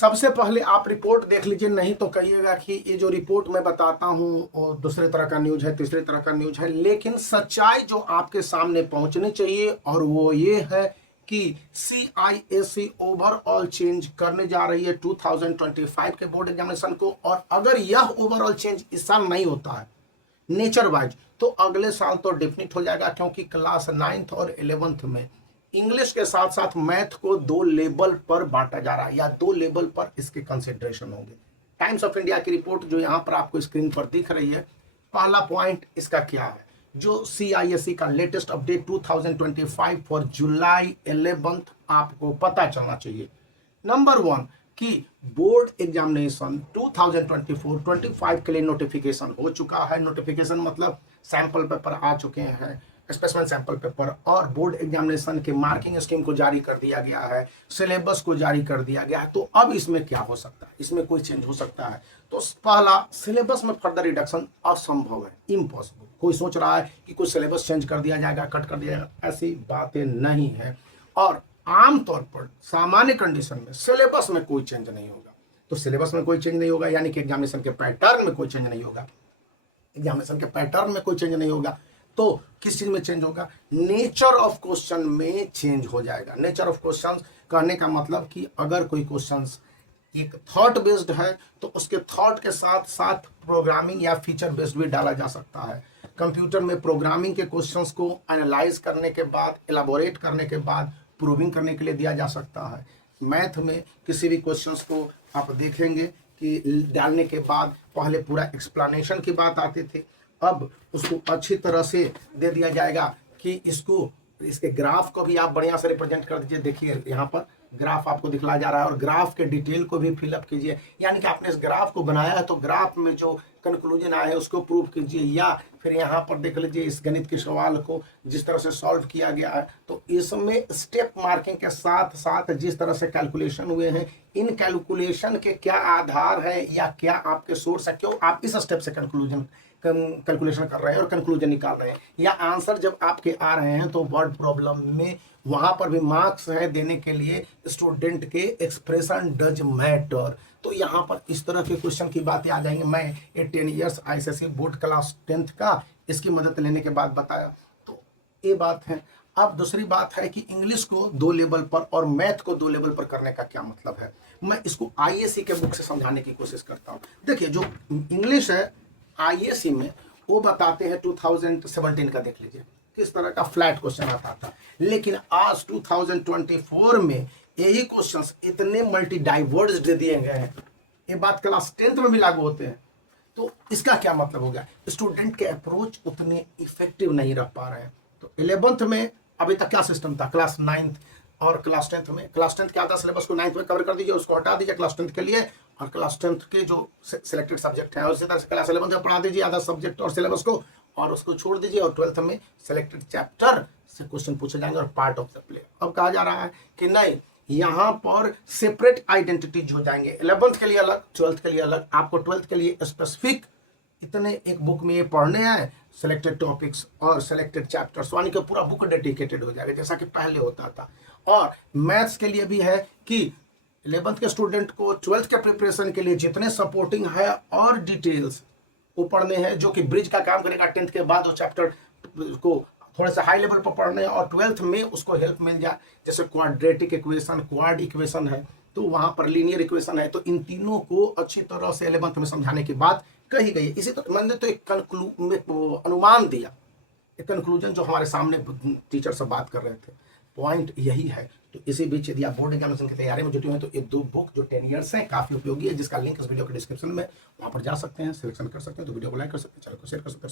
सबसे पहले आप रिपोर्ट देख लीजिए, नहीं तो कहिएगा कि ये जो रिपोर्ट मैं बताता हूँ वो दूसरे तरह का न्यूज है, तीसरे तरह का न्यूज है, लेकिन सच्चाई जो आपके सामने पहुंचनी चाहिए और वो ये है कि CISE ओवरऑल चेंज करने जा रही है 2025 के बोर्ड एग्जामिनेशन को। और अगर यह ओवरऑल चेंज इस साल नहीं होता है नेचर वाइज, तो अगले साल तो डेफिनेट हो जाएगा, क्योंकि क्लास 9th और 11th में इंग्लिश के साथ साथ मैथ को 2 लेवल पर बांटा जा रहा है, या 2 लेवल पर इसके कंसिडरेशन होंगे। टाइम्स ऑफ इंडिया की रिपोर्ट जो यहाँ पर आपको स्क्रीन पर दिख रही है, पहला पॉइंट इसका क्या है, जो CISE का latest update 2025 for July 11th आपको पता चलना चाहिए। नंबर 1 कि बोर्ड एग्जामिनेशन 2024-25 के लिए नोटिफिकेशन हो चुका है। नोटिफिकेशन मतलब सैंपल पेपर आ चुके हैं, स्पेसिमेन सैंपल पेपर, और बोर्ड एग्जामिनेशन के मार्किंग स्कीम को जारी कर दिया गया है, सिलेबस को जारी कर दिया गया है। तो अब इसमें क्या हो सकता है, इसमें कोई चेंज हो सकता है। तो पहला, सिलेबस में फर्दर रिडक्शन असंभव है, इम्पॉसिबल। कोई सोच रहा है कि कोई सिलेबस चेंज कर दिया जाएगा, कट कर दिया जाएगा, ऐसी बातें नहीं है। और आमतौर पर सामान्य कंडीशन में सिलेबस में कोई चेंज नहीं होगा। तो सिलेबस में कोई चेंज नहीं होगा, यानी कि एग्जामिनेशन के पैटर्न में कोई चेंज नहीं होगा। एग्जामिनेशन के पैटर्न में कोई चेंज नहीं होगा, तो किस चीज में चेंज होगा, नेचर ऑफ क्वेश्चन में चेंज हो जाएगा। नेचर ऑफ क्वेश्चन कहने का मतलब कि अगर कोई क्वेश्चन एक थॉट बेस्ड है तो उसके थॉट के साथ साथ प्रोग्रामिंग या फीचर बेस्ड भी डाला जा सकता है। कंप्यूटर में प्रोग्रामिंग के क्वेश्चंस को एनालाइज करने के बाद, एलाबोरेट करने के बाद प्रूविंग करने के लिए दिया जा सकता है। मैथ में किसी भी क्वेश्चंस को आप देखेंगे कि डालने के बाद पहले पूरा एक्सप्लेनेशन की बात आती थी, अब उसको अच्छी तरह से दे दिया जाएगा कि इसके ग्राफ को भी आप बढ़िया से रिप्रेजेंट कर दीजिए। देखिए यहाँ पर ग्राफ आपको दिखलाया जा रहा है, और ग्राफ के डिटेल को भी फिलअप कीजिए, यानी कि आपने इस ग्राफ को बनाया है तो ग्राफ में जो कंक्लूजन आया है उसको प्रूव कीजिए। या फिर यहाँ पर देख लीजिए इस गणित के सवाल को जिस तरह से सॉल्व किया गया है, तो इसमें स्टेप मार्किंग के साथ साथ जिस तरह से कैलकुलेशन हुए हैं, इन कैलकुलेशन के क्या आधार है या क्या आपके सोर्स है, क्यों आप इस स्टेप से कैलकुलेशन कर रहे हैं और कंक्लूजन निकाल रहे हैं, या आंसर जब आपके आ रहे हैं तो वर्ड प्रॉब्लम में वहां पर भी मार्क्स है देने के लिए स्टूडेंट के एक्सप्रेशन डज मैटर। तो यहाँ पर इस तरह के क्वेश्चन की बातें आ जाएंगे। मैं ये 10 years ICSE board class 10th का इसकी मदद लेने के बाद बताया, तो ये बात है। अब दूसरी बात है कि इंग्लिश को 2 लेवल पर और मैथ को 2 लेवल पर करने का क्या मतलब है। मैं इसको ISE के बुक से समझाने की कोशिश करता हूँ। देखिए जो इंग्लिश है ISE में वो बताते हैं 2017 का, देख लीजिए किस तरह का फ्लैट क्वेश्चन आता था, लेकिन आज 2024 में यही क्वेश्चंस इतने मल्टी डाइवर्स दे दिए गए हैं। ये बात क्लास 10th में भी लागू होते हैं। तो इसका क्या मतलब हो गया, स्टूडेंट के अप्रोच उतने इफेक्टिव नहीं रह पा रहे हैं। तो 11th में अभी तक क्या सिस्टम था, क्लास 9th और क्लास 10th में, क्लास 10th के आधा सिलेबस को 9th में कवर कर दीजिए, उसको हटा दीजिए क्लास 10th के लिए, और क्लास 10th के जो सिलेक्टेड सब्जेक्ट है उसी तरह से क्लास 11th में पढ़ा दीजिए आधा सब्जेक्ट और सिलेबस को, और उसको छोड़ दीजिए, और 12th में सिलेक्टेड चैप्टर से क्वेश्चन पूछे जाएंगे और पार्ट ऑफ द प्ले। अब कहा जा रहा है कि नहीं, यहाँ पर सेपरेट आइडेंटिटीज हो जाएंगे, 11th के लिए अलग, 12th के लिए अलग। आपको 12th के लिए स्पेसिफिक इतने एक बुक में ये पढ़ने हैं, सिलेक्टेड टॉपिक्स और सिलेक्टेड चैप्टर्स, यानी कि पूरा बुक डेडिकेटेड हो जाएगा जैसा कि पहले होता था। और मैथ्स के लिए भी है कि 11th के स्टूडेंट को 12th के प्रिपरेशन के लिए जितने सपोर्टिंग है और डिटेल्स वो पढ़ने हैं, जो कि ब्रिज का काम करेगा 10th के बाद, वो चैप्टर को थोड़े से हाई लेवल पर पढ़ने, और 12th में उसको हेल्प मिल जाए। जैसे क्वाड्रेटिक इक्वेशन, क्वाड इक्वेशन है, तो वहां पर लीनियर इक्वेशन है, तो इन तीनों को अच्छी तरह से 11th में समझाने की बात कही गई है। इसी तरह मैंने तो एक अनुमान दिया, एक कंक्लूजन जो हमारे सामने टीचर से बात कर रहे थे, पॉइंट यही है। तो इसी बीच यदि आप बोर्ड एग्जामिनेशन की तैयारी में जुटे हुए हैं तो एक 2 बुक जो 10 ईयर्स हैं काफी उपयोगी है, जिसका लिंक इस वीडियो के डिस्क्रिप्शन में, वहां पर जा सकते हैं, सिलेक्शन कर सकते हैं। तो वीडियो को लाइक कर सकते हैं, चैनल को शेयर कर सकते हैं।